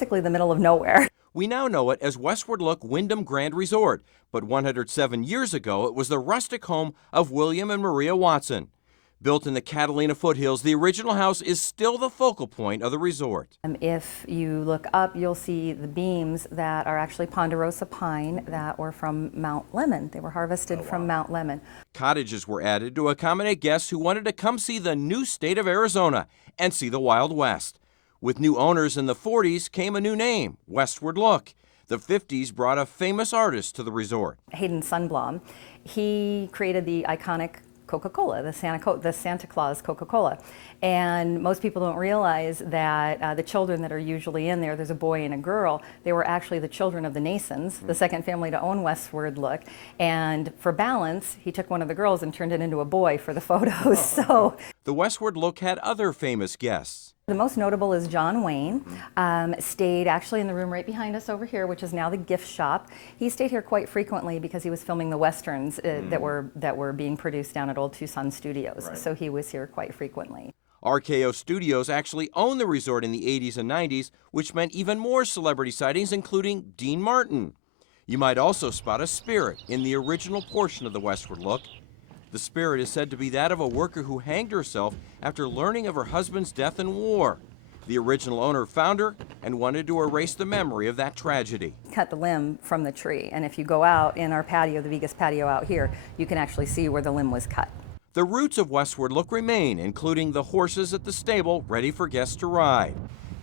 basically the middle of nowhere. We now know it as Westward Look Wyndham Grand Resort, but 107 years ago it was the rustic home of William and Maria Watson. Built in the Catalina foothills, the original house is still the focal point of the resort. If you look up, you'll see the beams that are actually ponderosa pine that were from Mount Lemmon. They were harvested from Mount Lemmon. Cottages were added to accommodate guests who wanted to come see the new state of Arizona and see the Wild West. With new owners in the 40s came a new name, Westward Look. The 50s brought a famous artist to the resort. Hayden Sundblom, he created the iconic Coca-Cola, the Santa Claus Coca-Cola. And most people don't realize that the children that are usually in there, there's a boy and a girl, they were actually the children of the Nasons, the second family to own Westward Look. And for balance, he took one of the girls and turned it into a boy for the photos. So the Westward Look had other famous guests. the most notable is John Wayne. Stayed actually in the room right behind us over here, which is now the gift shop. He stayed here quite frequently because he was filming the westerns that were being produced down at Old Tucson Studios. Right. So he was here quite frequently. RKO Studios actually owned the resort in the 80s and 90s, which meant even more celebrity sightings, including Dean Martin. You might also spot a spirit in the original portion of the Westward Look. The spirit is said to be that of a worker who hanged herself after learning of her husband's death in war. The original owner found her and wanted to erase the memory of that tragedy. Cut the limb from the tree, and if you go out in our patio, the Vegas patio out here, you can actually see where the limb was cut. The roots of Westward Look remain, including the horses at the stable ready for guests to ride.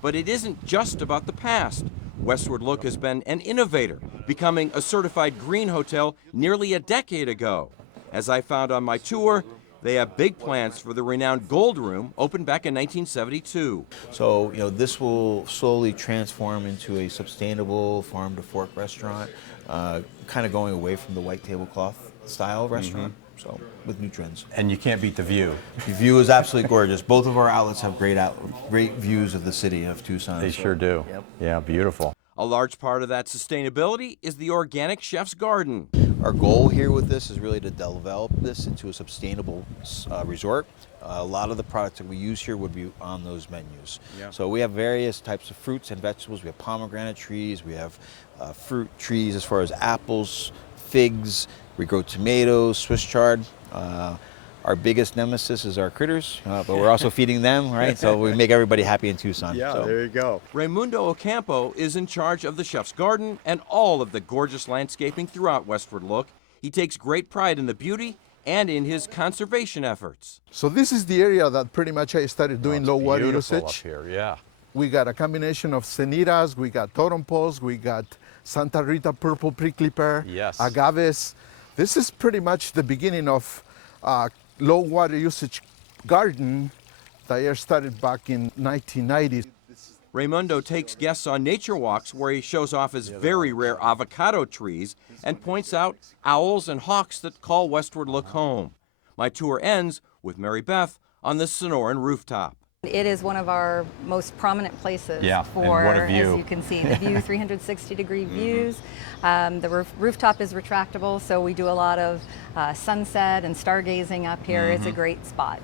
But it isn't just about the past. Westward Look has been an innovator, becoming a certified green hotel nearly a decade ago. As I found on my tour, they have big plans for the renowned Gold Room, opened back in 1972. So, this will slowly transform into a sustainable farm-to-fork restaurant, kind of going away from the white tablecloth style restaurant. So, with new trends. And you can't beat the view. The view is absolutely gorgeous. Both of our outlets have great views of the city of Tucson. They sure do. Yep. Yeah, beautiful. A large part of that sustainability is the organic chef's garden. Our goal here with this is really to develop this into a sustainable resort. A lot of the products that we use here would be on those menus. Yeah. So we have various types of fruits and vegetables. We have pomegranate trees. We have fruit trees as far as apples, figs. We grow tomatoes, Swiss chard. Our biggest nemesis is our critters, but we're also feeding them, right? So we make everybody happy in Tucson. Yeah, so. There you go. Raimundo Ocampo is in charge of the chef's garden and all of the gorgeous landscaping throughout Westward Look. He takes great pride in the beauty and in his conservation efforts. So this is the area that pretty much I started doing low water Beautiful usage. up here, yeah. We got a combination of cenitas, we got totem poles, we got Santa Rita purple prickly pear, Yes. agaves. This is pretty much the beginning of low water usage garden that I started back in 1990s. Raimundo takes guests on nature walks where he shows off his very rare avocado trees and points out owls and hawks that call Westward Look home. My tour ends with Mary Beth on the Sonoran rooftop. It is one of our most prominent places for, and what a view. As you can see, the view, 360-degree views. The rooftop is retractable, so we do a lot of sunset and stargazing up here. It's a great spot.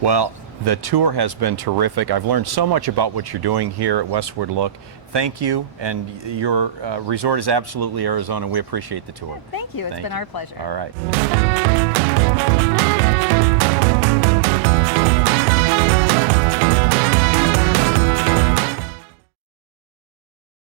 Well, the tour has been terrific. I've learned so much about what you're doing here at Westward Look. Thank you, and your resort is absolutely Arizona. We appreciate the tour. Thank you. It's been our pleasure. All right.